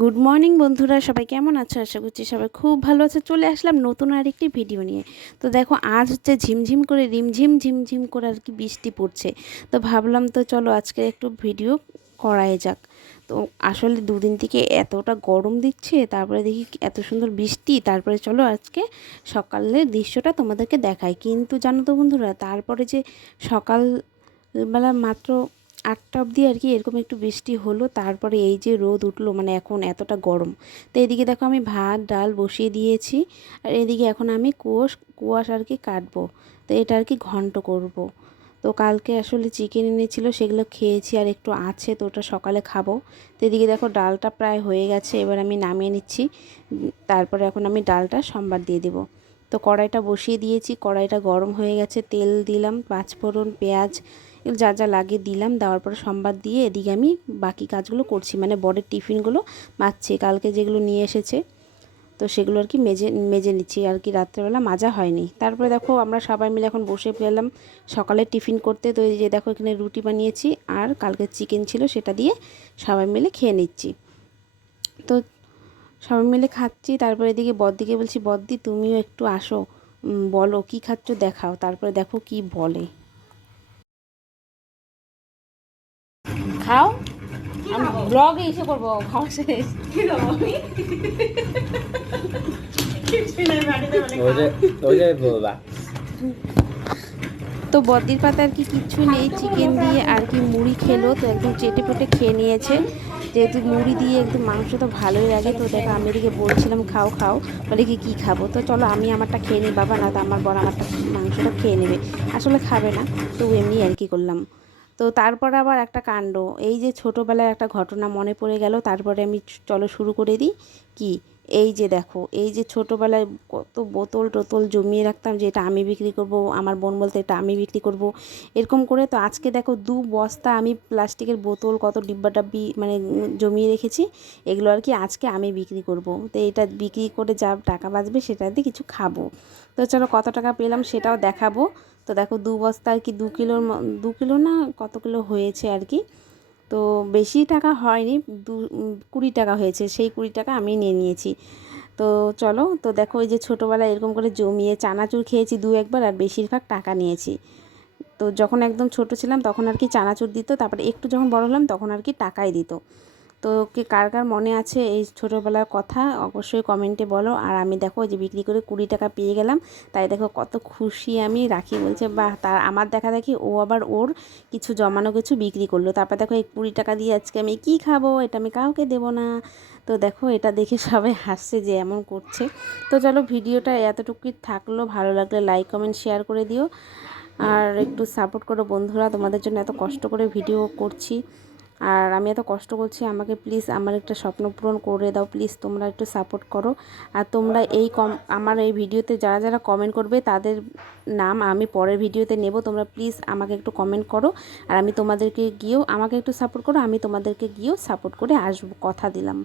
Good morning বন্ধুরা। সবাই কেমন আছো? আশা করছি সবাই খুব ভালো আছে। চলে আসলাম নতুন আরেকটি ভিডিও নিয়ে। তো দেখো, আজ হচ্ছে ঝিমঝিম করে, রিমঝিম, ঝিমঝিম করে আর কি বৃষ্টি পড়ছে। তো ভাবলাম তো চলো আজকে একটু ভিডিও করাই যাক। তো আসলে দুদিন থেকে এতটা গরম দিচ্ছে, তারপরে দেখি এত সুন্দর বৃষ্টি, তারপরে চলো আজকে সকালের দৃশ্যটা তোমাদেরকে দেখাই। কিন্তু জানো তো বন্ধুরা, তারপরে যে সকালবেলা মাত্র আটটা অবধি আর কি এরকম একটু বৃষ্টি হলো, তারপরে এই যে রোদ উঠল মানে এখন এতটা গরম। তো এদিকে দেখো আমি ভাত, ডাল বসিয়ে দিয়েছি, আর এদিকে এখন আমি কুয়াশ কুয়াশ আর কি কাটবো। তো এটা আর কি ঘন্ট করব। তো কালকে আসলে চিকেন এনেছিল, সেগুলো খেয়েছি আর একটু আছে, তো ওটা সকালে খাব। তো এদিকে দেখো ডালটা প্রায় হয়ে গেছে, এবার আমি নামিয়ে নিচ্ছি। তারপরে এখন আমি ডালটা সম্বার দিয়ে দেবো। তো কড়াইটা বসিয়ে দিয়েছি, কড়াইটা গরম হয়ে গেছে, তেল দিলাম, পাঁচফোড়ন, পেঁয়াজ যা যা লাগে দিলাম, দেওয়ার পরে সম্বাদ দিয়ে এদিকে আমি বাকি কাজগুলো করছি। মানে বরের টিফিনগুলো মাছছে কালকে যেগুলো নিয়ে এসেছে, তো সেগুলো আর কি মেজে মেজে নিচ্ছি। আর কি রাত্রেবেলা মাজা হয়নি। তারপরে দেখো আমরা সবাই মিলে এখন বসে পেলাম সকালে টিফিন করতে। তো এই যে দেখো এখানে রুটি বানিয়েছি আর কালকে চিকেন ছিল সেটা দিয়ে সবাই মিলে খেয়ে নিচ্ছি। তো সবাই মিলে খাচ্ছি। তারপরে এদিকে বদ্দিকে বলছি বদ্দি তুমিও একটু আসো। বলো, কি খাচ্ছ দেখাও। তারপরে দেখো কি বলে। খাও? আমি ব্লগে এসে করব খাওয়া শেষ। তো বদ্দির পাতা আর কি কিচ্ছু নেই চিকেন দিয়ে আর কি মুড়ি খেলো তো একদম চেটে পেটে খেয়ে নিয়েছে। যেহেতু মুড়ি দিয়ে একদম মাংস তো ভালোই লাগে তো দেখো আমি এদিকে বলছিলাম খাও খাও। বলে কি কী খাব? তো চলো আমি আমারটা খেয়ে নিই বাবা না তো আমার বড় আমারটা মাংসটা খেয়ে নেবে। আসলে খাবে না তো এমনি আর কি করলাম। তো তারপর আবার একটা কাণ্ড। এই যে ছোটোবেলায় একটা ঘটনা মনে পড়ে গেল, তারপরে আমি চলো শুরু করে দিই। কি? এই যে দেখো, এই যে ছোটোবেলায় কত বোতল টোতল জমিয়ে রাখতাম যে এটা আমি বিক্রি করব, আমার বোন বলতে এটা আমি বিক্রি করব। এরকম করে তো আজকে দেখো দু বস্তা আমি প্লাস্টিকের বোতল, কত ডিব্বা ডাব্বি মানে জমিয়ে রেখেছি, এগুলো আর কি আজকে আমি বিক্রি করব। তো এটা বিক্রি করে যা টাকা বাঁচবে সেটা দিয়ে কিছু খাব। তো চলো কত টাকা পেলাম সেটাও দেখাবো। তো দেখো দু বস্তা আর কি দু কিলোর দু কিলো না কত কিলো হয়েছে আর কি। তো বেশি টাকা হয়নি, দু কুড়ি টাকা হয়েছে, সেই কুড়ি টাকা আমি নিয়ে নিয়েছি। তো চলো, তো দেখো ওই যে ছোটোবেলায় এরকম করে জমিয়ে চানাচুর খেয়েছি দু একবার আর বেশিরভাগ টাকা নিয়েছি। তো যখন একদম ছোট ছিলাম তখন আর কি চানাচুর দিত, তারপরে একটু যখন বড় হলাম তখন আর কি টাকাই দিত। তো কি কার কার মনে আছে এই ছোটোবেলার কথা অবশ্যই কমেন্টে বলো। আর আমি দেখো যে বিক্রি করে কুড়ি টাকা পেয়ে গেলাম, তাই দেখো কত খুশি আমি। রাখি বলছে বা তার আমার দেখা দেখি ও আবার ওর কিছু জমানো কিছু বিক্রি করল। তারপর দেখো এই কুড়ি টাকা দিয়ে আজকে আমি কি খাব? এটা আমি কাউকে দেবো না। তো দেখো এটা দেখে সবাই হাসছে যে এমন করছে। তো চলো ভিডিওটা এতটুকুই থাকল। ভালো লাগলে লাইক কমেন্ট শেয়ার করে দিও। আর একটু সাপোর্ট করো বন্ধুরা। তোমাদের জন্য এত কষ্ট করে ভিডিও করছি। আর আমি এত কষ্ট করছি, আমাকে প্লিজ আমার একটা স্বপ্ন পূরণ করে দাও প্লিজ তোমরা একটু সাপোর্ট করো। আর তোমরা এই কম, আমার এই ভিডিওতে যারা যারা কমেন্ট করবে, তাদের নাম আমি পরের ভিডিওতে নেব। তোমরা প্লিজ আমাকে একটু কমেন্ট করো আর আমি তোমাদেরকে গিয়েও আমাকে একটু সাপোর্ট করো, আমি তোমাদেরকে গিয়েও সাপোর্ট করে আসব, কথা দিলাম।